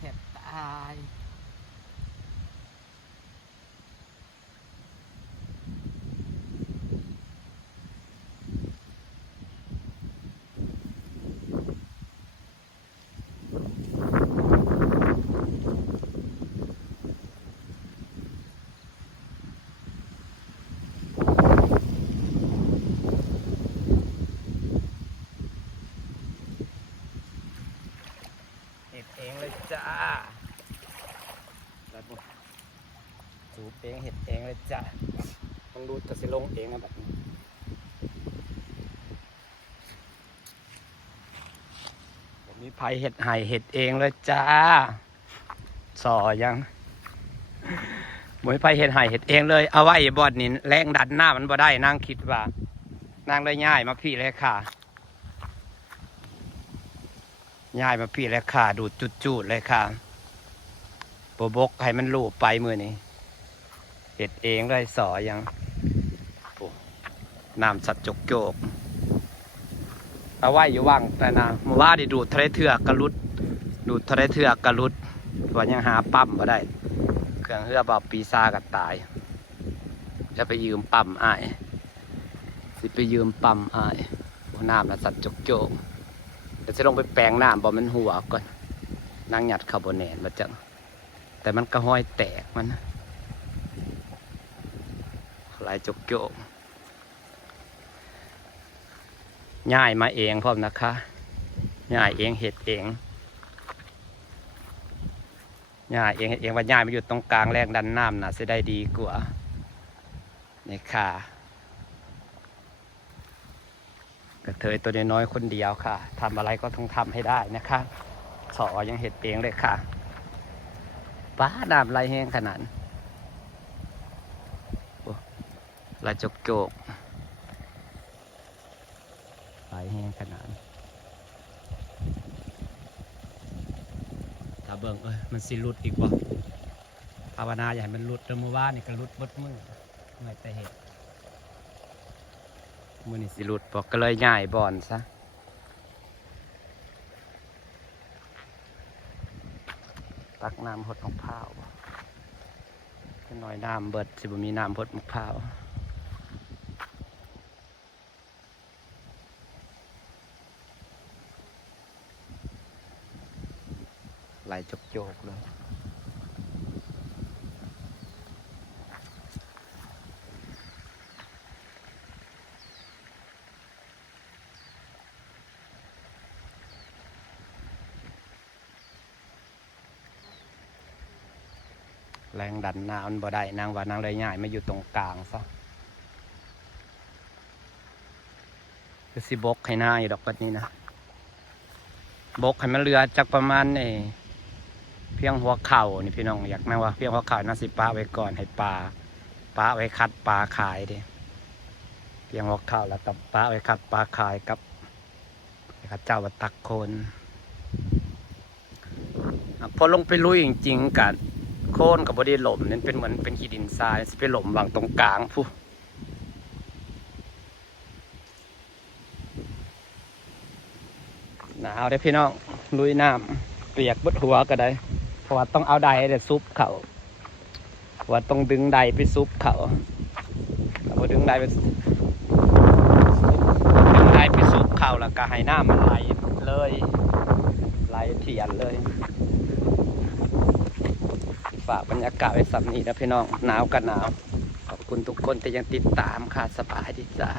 แทบตายเห็ดเองเลยจ้าแล้วสูบเองเห็ดเองเลยจ้าต้องดูจะสิลงเองนะแบบนี้ผมมีไผ่เห็ดไห่เห็ดเองเลยจ้าสอยังหมวยไผ่เห็ดไห่เห็ดเองเลยเอาไว้บอดนี่แรงดันหน้ามันบ่ได้นั่งคิดว่านางเลยง่ายมาพี่เลยค่ะง่ายมาพี่เลยค่ะดูดจุดๆเลยค่ะบกให้มันลูบไปมือนี้เห็ดเองเลยสอยังน้ำสัตว์จกโจกเอาไว้อยู่ว่างแต่นะเมื่อว่าดิดูดทะเลเถือกกระลุดดูดทะเลเถือกกระลุดว่ายังหาปั๊มมาได้เครื่องเฮือบ่ปีซากัดตายจะไปยืมปั๊มอ้ายสิไปยืมปั๊มอ้ายน้ำนะสัตว์จกโจกเดี๋ยวจะลงไปแปลงน้ำบ่มันหัวก่อนนั่งหยัดคาร์บอนเนตมาจังแต่มันก็ห้อยแตกมันลายจกโจกง่ายมาเองพร้อมนะคะง่ายเองเห็ดเองง่ายเองเห็ดเองว่าง่ายมาอยู่ตรงกลางแรงดันน้ำน่ะจะได้ดีกว่านี่ค่ะกระเทยตัวน้อยคนเดียวค่ะทำอะไรก็ต้องทำให้ได้นะคะสอยังเห็ดเองเลยค่ะป้าน้ำไหลแห้งขนาดลายจกโจกไหลแห้งขนาดถ้าเบิ่งมันสิรุดอีกว่าภาวนาอย่าให้มันรุดเมื่อวานนี่ก็รุดบดมือไม่แต่เห็ดมือนี่สิรุดบอกก็เลยง่ายบอนซะตักน้ำพดมะพร้าวหน่อยน้ำเบิดสิบ่มีน้ำพดมะพร้าวไหลจกโจกเลยแรงดันน้ำบ่ได้นางว่านางเลยง่ายมาอยู่ตรงกลางซะคือสิบกให้หน้าอยู่ดอกแบบนี้นะบกให้มันเรือจากประมาณเพียงหัวเข่านี่พี่น้องอยากแม่ว่าเพียงหัวเข่าน่าสิปลาไว้ก่อนให้ปลาไว้คัดปลาขายดิเพียงหัวเข่าแล้วกับปลาไว้คัดปลาขายกับข้าเจ้าว่าตักโคนพอลงไปลุยจริงๆกันโคนกับบอดี้หล่มนั่นเป็นเหมือนเป็นขี้ดินทรายไปหล่มวางตรงกลางผู้หนาวได้พี่น้องลุยน้ำเปียกบดหัวก็ได้เพราะว่าต้องเอาใดแต่ซุปเขาว่าต้องดึงใดไปซุปเขาพอดึงใดไปซุปเขาแล้วก็ให้น้ำมันไหลเลยไหลเถียนเลยฝากบรรยากาศไว้สับนี้นะพี่น้องหนาวกันหนาวขอบคุณทุกคนที่ยังติดตามค่ะสบายดีจ้า